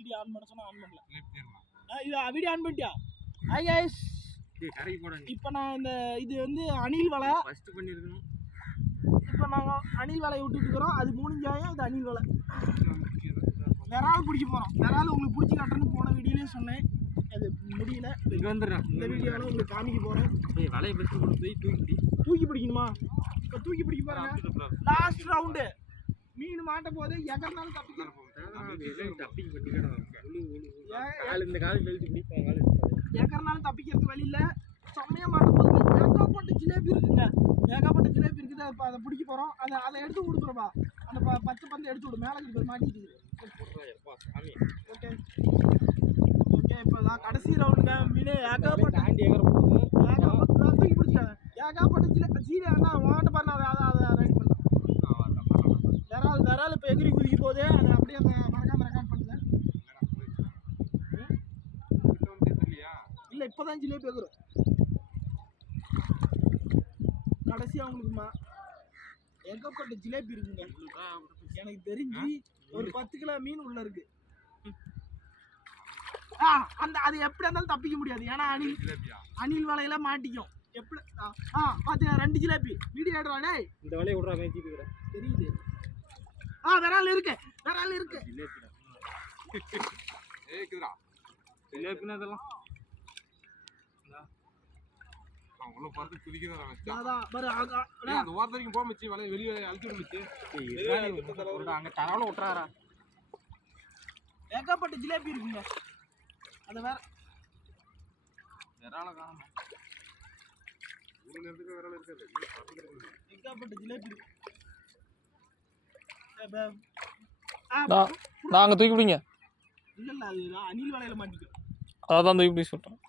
Video on பண்ண சொன்னா on பண்ணல. இது வீடியோ ஆன் பண்ணிட்டியா? Hi guys. இப்போ நான் இந்த இது வந்து அணில் வலை ஃபர்ஸ்ட் பண்ணிருக்கணும். இப்போ நாங்க அணில் வலையை விட்டுட்டு இருக்கிறோம். அது மூணுஞ்சாயம் இது அணில் வலை. விரால் பிடிக்க போறோம். விரால் உங்களுக்கு பிடிச்சி காட்டுறேன்னு போன வீடியோலயே சொன்னேன். அது முடியல. இங்க வந்துறேன். இந்த வீடியோல உங்களுக்கு காமிக்க போறேன். ஏய் வலையை பத்தி கொண்டு போய் தூக்கி பிடிக்கணுமா? இப்போ தூக்கி பிடிக்க பாருங்க. Last round. மீன் மாட்ட போதே எகறனால தப்பிக்கிறோம். தப்பிக்க பட்டிக்கடா. கால் இந்த கால் வெல்ட் பிடிப்பாங்க கால். எகறனால தப்பிக்கிறதுக்கு வழி இல்ல. செம்மையா மாட்ட போகுது. ஏகப்பட்ட ஜிலேபி இருக்குங்க. ஏகப்பட்ட ஜிலேபி இருக்குது. அதை பிடிக்க போறோம். அதை எடுத்து விடுறோம்பா. அந்த பச்சை பந்து எடுத்து விடு. மேல இருக்கு மாட்டிட்டு. Okay okay. இப்போ நான் கடைசி ரவுண்டுங்க. மீன் ஏகப்பட்ட தாண்டி எகற போகுது. ஏகப்பட்ட தூக்கி பிடிச்சாங்க. ஏகப்பட்ட ஜிலேபி என்ன வாட்ட பாருங்க. அதை ரைட் பண்ணலாம். விரால் இப்போ எகிரி குதிக்க போதே அதை அப்படியே அந்த மறக்காம ரெக்கார்ட் பண்ணுங்க. இல்லை இப்போதான் ஜிலேபி எகுரும். கடைசியாக அவங்களுக்குமா ஏகப்பட்ட ஜிலேபி இருக்குங்க. எனக்கு தெரிஞ்சு ஒரு 10 கிலோ மீன் உள்ள இருக்கு. அது எப்படி இருந்தாலும் தப்பிக்க முடியாது. ஏன்னா அணில் வலையில மாட்டிக்கும். எப்படி பாத்தீங்க 2 ஜிலேபி வீடியோ எடுறானே. இந்த வலையை விடுறா மேய்ச்சிட்டு இருக்கிறேன் தெரியுது. விரால் இருக்கு. விரால் இருக்கு. ஜிலேபினா இதெல்லாம் அவ்வளோ பார்த்து குதிக்கிறதா அந்த வாரத்து வரைக்கும் போக மிச்சு வலையை வெளியே அழுத்தி விடுச்சு. அங்கே தரவலை விட்டுறாரா. ஏகப்பட்ட ஜிலேபி இருக்குங்க. அதை வேற விரால காணும். ஒரு நேரத்துக்கு விரால் இருக்காது. ஏகப்பட்ட ஜிலேபி இருக்கு. நாங்கள் தூக்கி பிடிங்க. இல்லை அது அணில் வலையில மாட்டிக்கும். அதான் தூக்கி பிடி சொல்கிறேன்.